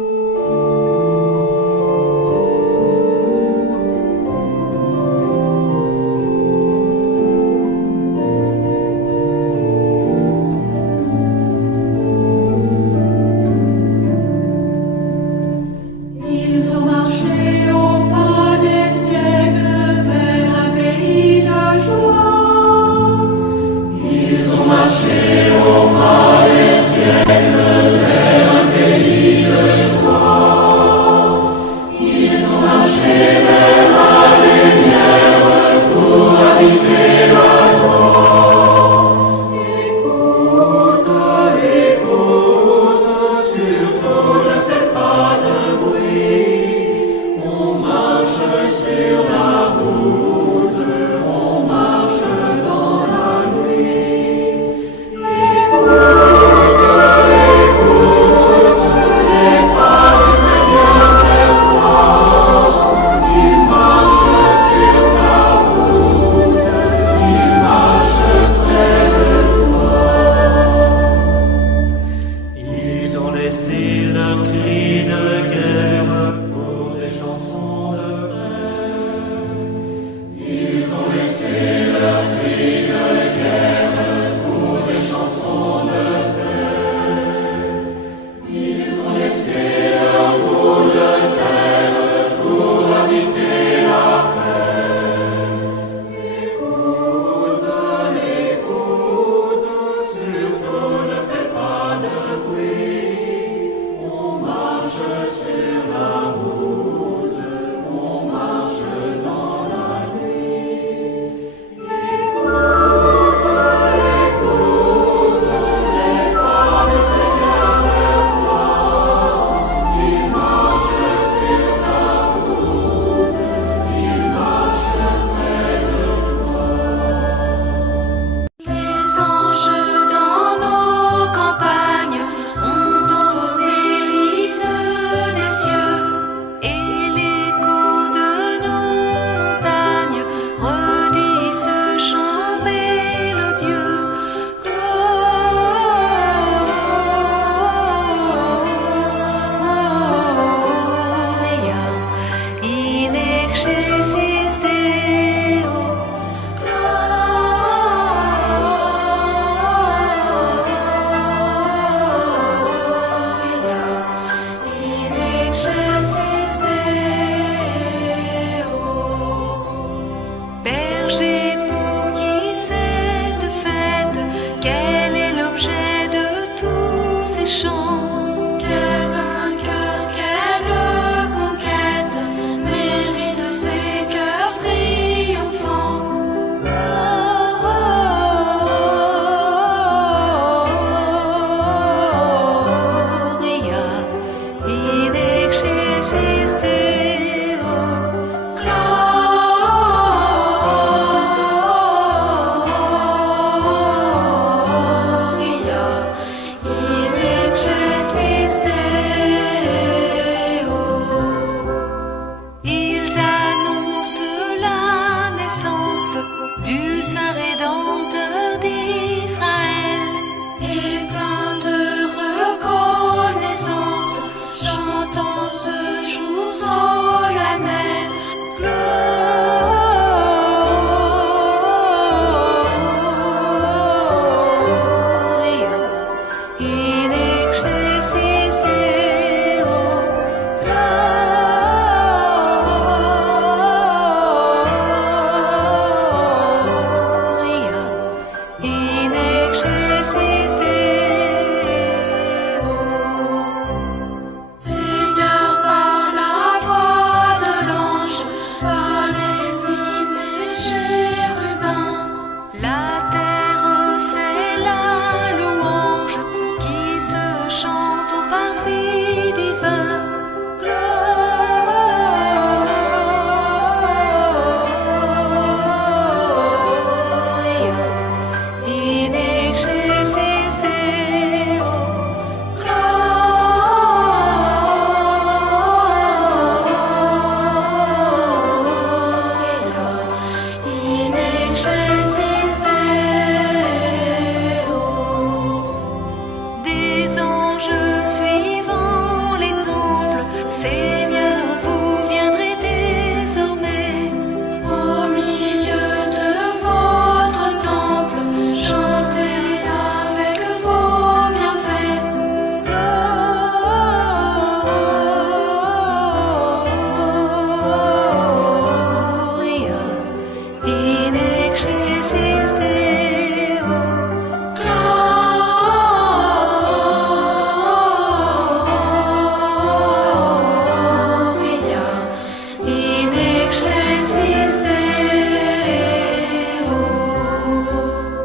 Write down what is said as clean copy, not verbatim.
Ils ont marché au pas des siècles vers un pays de joie. Ils ont marché au pas des siècles vers un pays de joie. Ils ont marché vers la lumière pour habiter la joie. Écoute, écoute, surtout ne fais pas de bruit. On marche sur la route, on marche dans la nuit. Écoute, écoute, les pas du Seigneur vers toi. Il marche sur ta route, il marche près de toi. Ils ont laissé